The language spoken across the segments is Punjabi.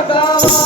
Devagar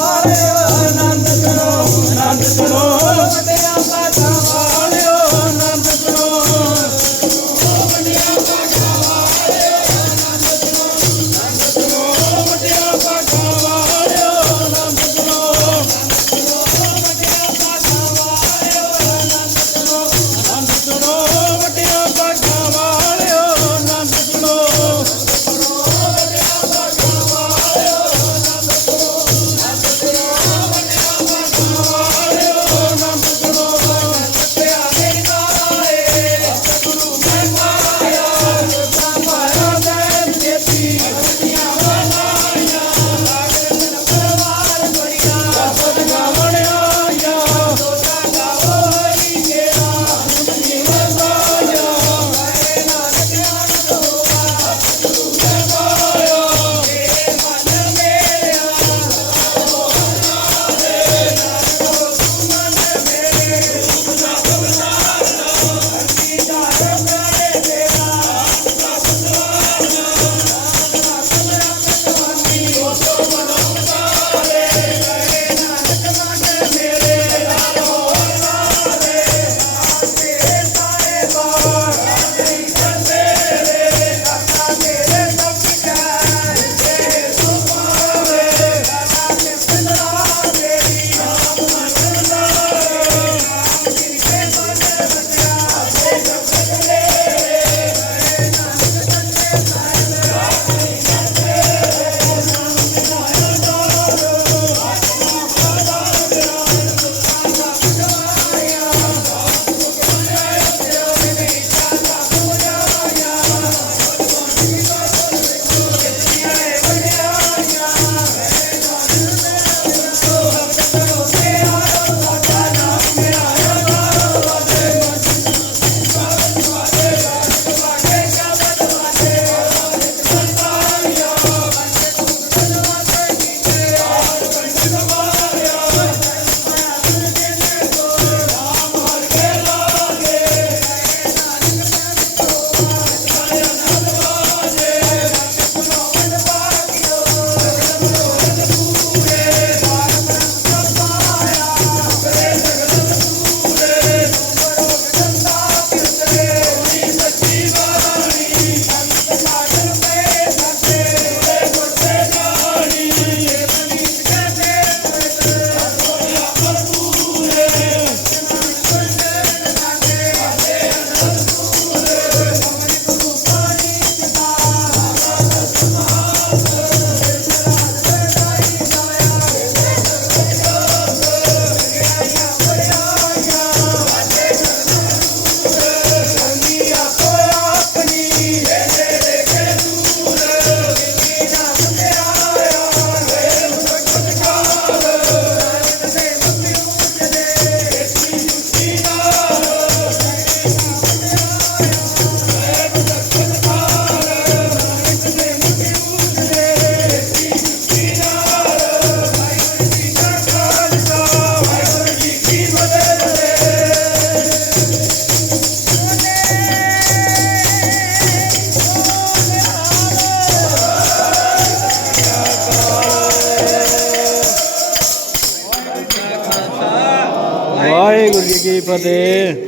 ਵਾਹਿਗੁਰੂ ਕੀ ਫਤਿਹ।